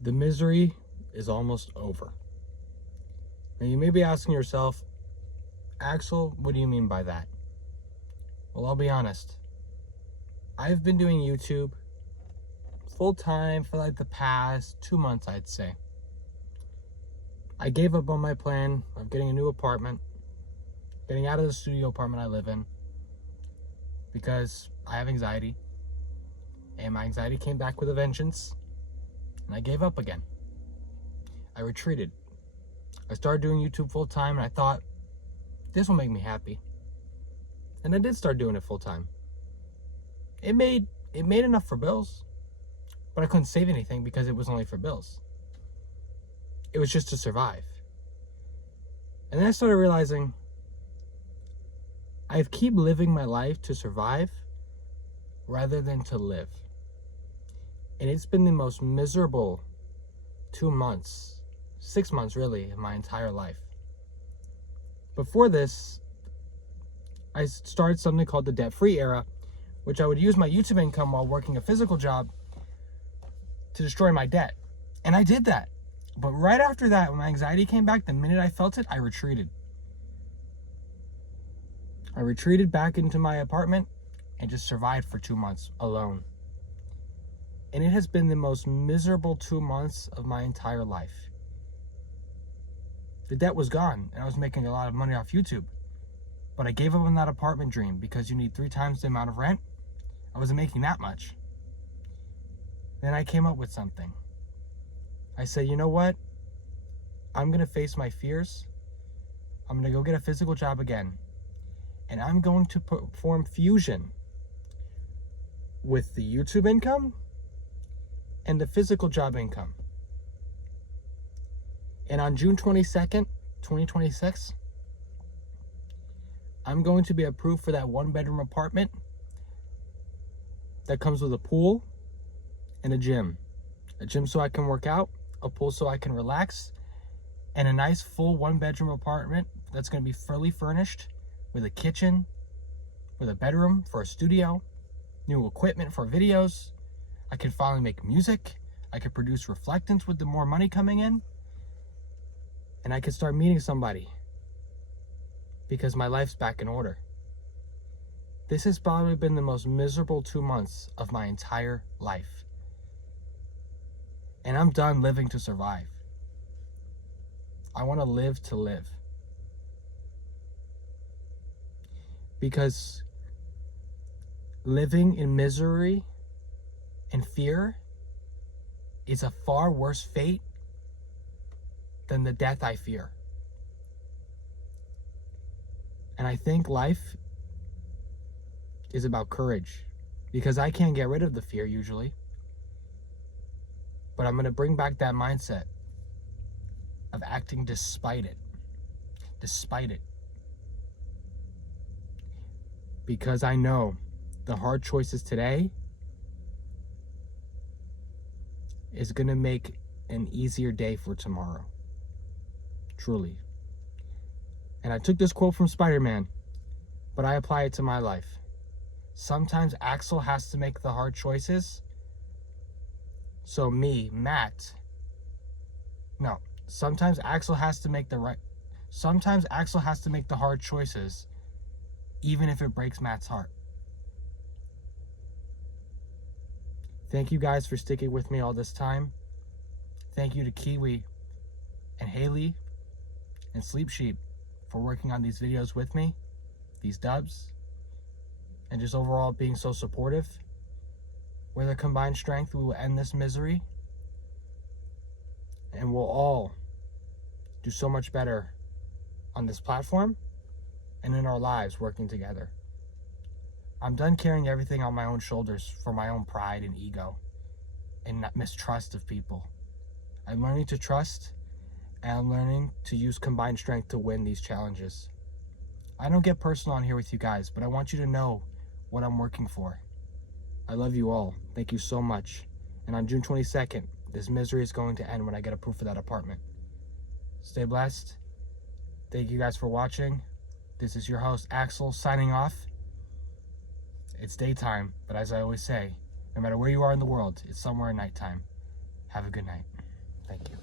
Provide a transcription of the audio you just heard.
The misery is almost over. Now you may be asking yourself, Axel, what do you mean by that? Well, I'll be honest. I've been doing YouTube full time for like the past 2 months, I'd say. I gave up on my plan of getting a new apartment, getting out of the studio apartment I live in, because I have anxiety, and my anxiety came back with a vengeance, and I gave up again. I retreated. I started doing YouTube full time, and I thought, this will make me happy. And I did start doing it full time. It made enough for bills, but I couldn't save anything because it was only for bills. It was just to survive. And then I started realizing I keep living my life to survive rather than to live. And it's been the most miserable 2 months, 6 months really, of my entire life. Before this, I started something called the debt-free era, which I would use my YouTube income while working a physical job to destroy my debt. And I did that. But right after that, when my anxiety came back, the minute I felt it, I retreated. I retreated back into my apartment and just survived for 2 months alone. And it has been the most miserable 2 months of my entire life. The debt was gone, and I was making a lot of money off YouTube. But I gave up on that apartment dream because you need 3 times the amount of rent. I wasn't making that much. Then I came up with something. I said, you know what? I'm going to face my fears. I'm going to go get a physical job again. And I'm going to perform fusion with the YouTube income and the physical job income. And on June 22nd, 2026, I'm going to be approved for that 1-bedroom apartment that comes with a pool and a gym. A gym so I can work out, a pool so I can relax, and a nice full 1-bedroom apartment that's going to be fully furnished with a kitchen, with a bedroom for a studio, new equipment for videos. I can finally make music. I can produce reflectance with the more money coming in. And I can start meeting somebody because my life's back in order. This has probably been the most miserable 2 months of my entire life. And I'm done living to survive. I want to live to live. Because living in misery and fear is a far worse fate than the death I fear. And I think life is about courage, because I can't get rid of the fear usually. But I'm going to bring back that mindset of acting despite it. Despite it. Because I know the hard choices today is going to make an easier day for tomorrow. Truly. And I took this quote from Spider-Man, but I apply it to my life. Sometimes Axel has to make the hard choices. So me, Matt. No, sometimes Axel has to make the hard choices, even if it breaks Matt's heart. Thank you guys for sticking with me all this time. Thank you to Kiwi and Haley and Sleep Sheep for working on these videos with me, these dubs, and just overall being so supportive. With a combined strength, we will end this misery, and we'll all do so much better on this platform and in our lives working together. I'm done carrying everything on my own shoulders for my own pride and ego and mistrust of people. I'm learning to trust, and I'm learning to use combined strength to win these challenges. I don't get personal on here with you guys, but I want you to know what I'm working for. I love you all. Thank you so much. And on June 22nd, this misery is going to end when I get approved for that apartment. Stay blessed. Thank you guys for watching. This is your host, Axel, signing off. It's daytime, but as I always say, no matter where you are in the world, it's somewhere at nighttime. Have a good night. Thank you.